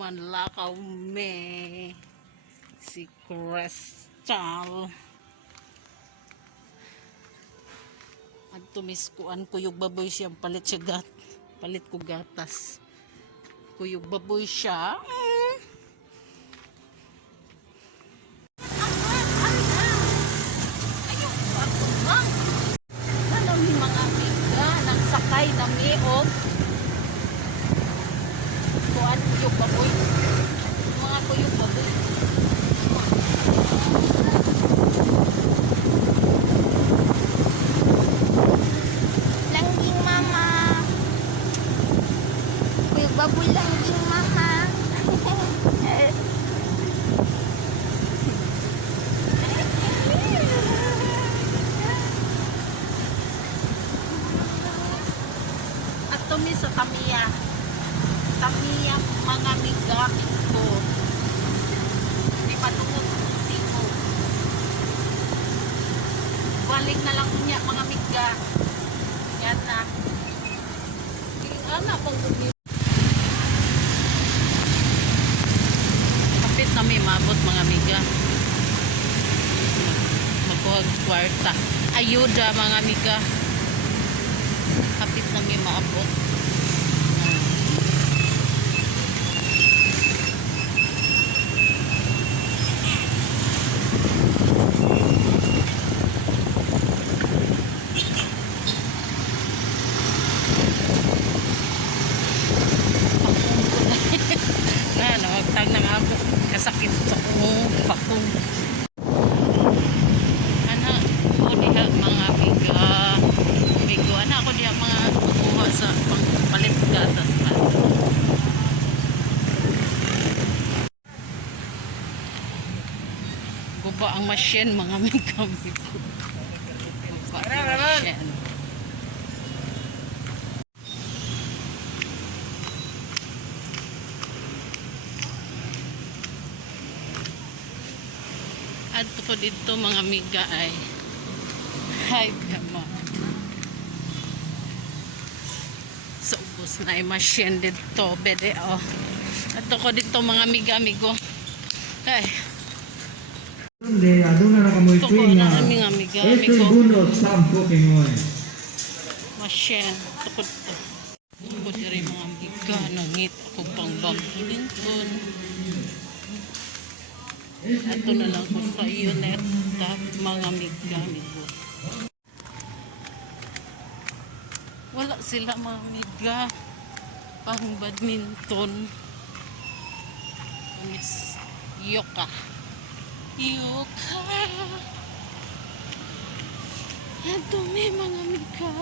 manlakaw me si Crystal at tumiskuan kuyog baboy siya palit siya palit ko gatas kuyog baboy siya ano ni mga amiga nagsakay na miog kuan kuyog baboy mga kuyog baboy Langging mama. Kuyog baboy langging mama. at tumi sa Tamiya mga amiga ko di pa tukot tiko balik na lang niya mga amiga yan na ana pang bumi kapit na may mabot mga amiga magkuhag kwarta ayuda mga amiga kapit na may maabot nawagtag ng ako kasakit sa kong pakong ana o diha mga amiga amigo ana ako diha mga kuha sa palit gatas pa guba ang machine mga amiga guba ang machine at ko dito mga amiga ay hi kama so ubos na ay machine dito bede oh at ko dito mga amigo ay De aduna na kamoy ito ko tuwing na na aming amigo segundo sampo kingoy. machine tukod to tukod diri mga amiga nangit ako pang bangkilin ko ato na lang ko sa unit mga amigo wala sila mga amiga pang badminton Miss Yoka ato may mga amiga